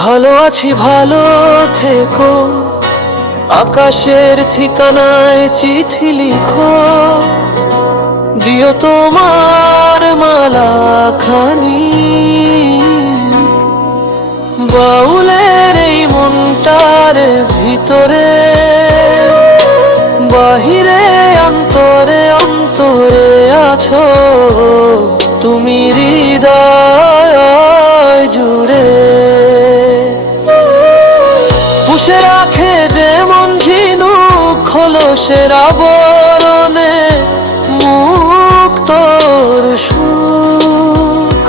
ভালো আছি, ভালো থেকো। আকাশের ঠিকানায় চিঠি লিখো, দিও তোমার মালাখানি। বাউলের এই মনটার ভিতরে, বাহিরে অন্তরে অন্তরে আছো তুমি হৃদয় জুড়ে। পুষে রাখে যেমন ঝিনুক খোলসের আবরণে মুক্তর সুখ,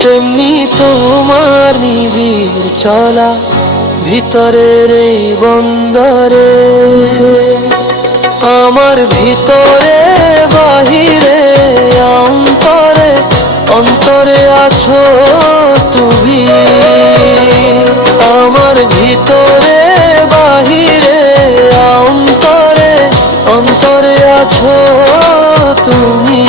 তেমনি তোমার নিবিড় চলা ভিতরের এই বন্দরে। আমার ভিতরে বাহিরে অন্তরে অন্তরে আছো তুমি। আমার ভিতরে বাহিরে অন্তরে অন্তরে আছো তুমি।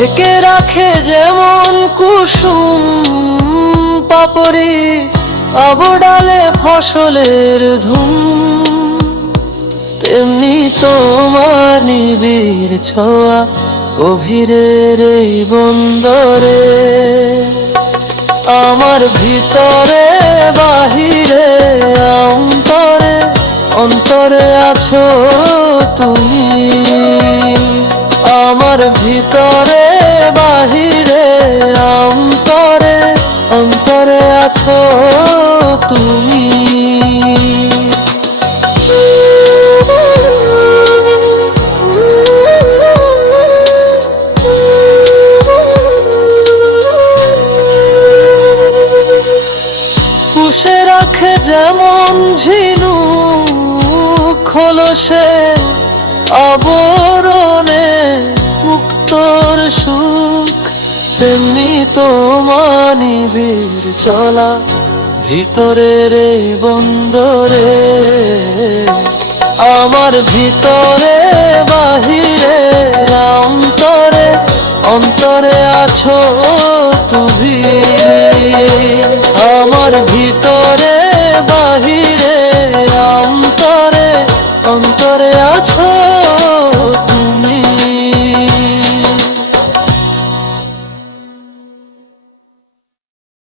ঢেকে রাখে যেমন কুসুম পাপড়ি আবডালে ফসলের ধুম, তেমনি তোমার নিবিড় ছোঁয়া গভীরের এই বন্দরে। আমার ভিতরে বাহিরে অন্তরে অন্তরে আছো তুমি। আমার ভিতরে বাহিরে অন্তরে অন্তরে আছো তুমি। পুষে রাখে যেমন ঝিনুক খোলসে আবরণে মুক্তর সুখ, তেমনি তোমার নিবিড় চলা ভিতরের এই বন্দরে। আমার ভিতরে বাহিরে অন্তরে অন্তরে আছো তুমি। আমার ভিতরে বাহিরে